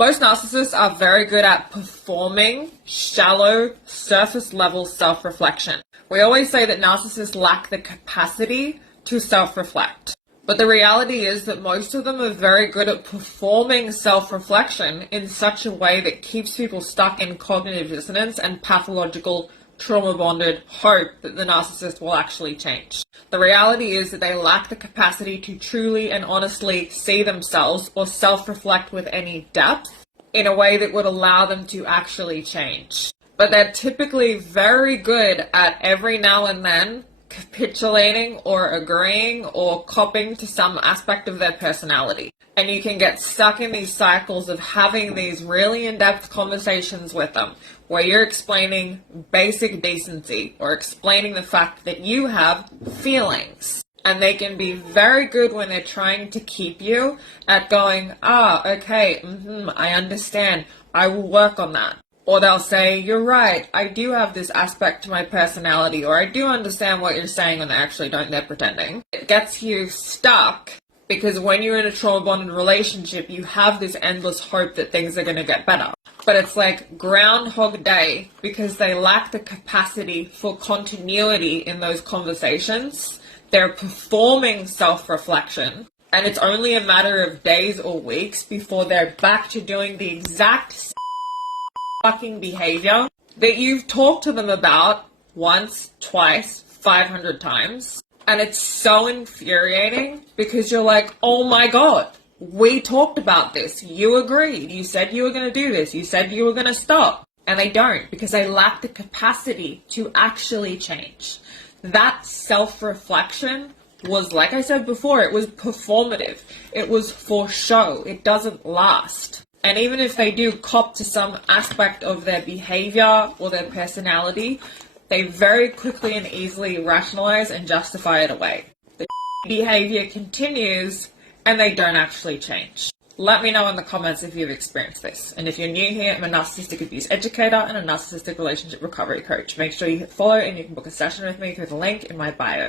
Most narcissists are very good at performing shallow, surface-level self-reflection. We always say that narcissists lack the capacity to self-reflect. But the reality is that most of them are very good at performing self-reflection in such a way that keeps people stuck in cognitive dissonance and pathological trauma-bonded hope that the narcissist will actually change. The reality is that they lack the capacity to truly and honestly see themselves or self-reflect with any depth in a way that would allow them to actually change. But they're typically very good at every now and then capitulating or agreeing or copying to some aspect of their personality. And you can get stuck in these cycles of having these really in-depth conversations with them where you're explaining basic decency or explaining the fact that you have feelings. And they can be very good when they're trying to keep you at going, okay, I understand. I will work on that. Or they'll say, you're right, I do have this aspect to my personality, or I do understand what you're saying when they actually don't, they're pretending. It gets you stuck because when you're in a trauma-bonded relationship, you have this endless hope that things are going to get better. But it's like Groundhog Day because they lack the capacity for continuity in those conversations. They're performing self-reflection, and it's only a matter of days or weeks before they're back to doing the exact fucking behavior that you've talked to them about once, twice, 500 times. And it's so infuriating because you're like, oh my God, we talked about this. You agreed. You said you were going to do this. You said you were going to stop. And they don't because they lack the capacity to actually change. That self-reflection was, like I said before, it was performative. It was for show. It doesn't last. And even if they do cop to some aspect of their behavior or their personality, they very quickly and easily rationalize and justify it away. The behavior continues and they don't actually change. Let me know in the comments if you've experienced this. And if you're new here, I'm a narcissistic abuse educator and a narcissistic relationship recovery coach. Make sure you hit follow and you can book a session with me through the link in my bio.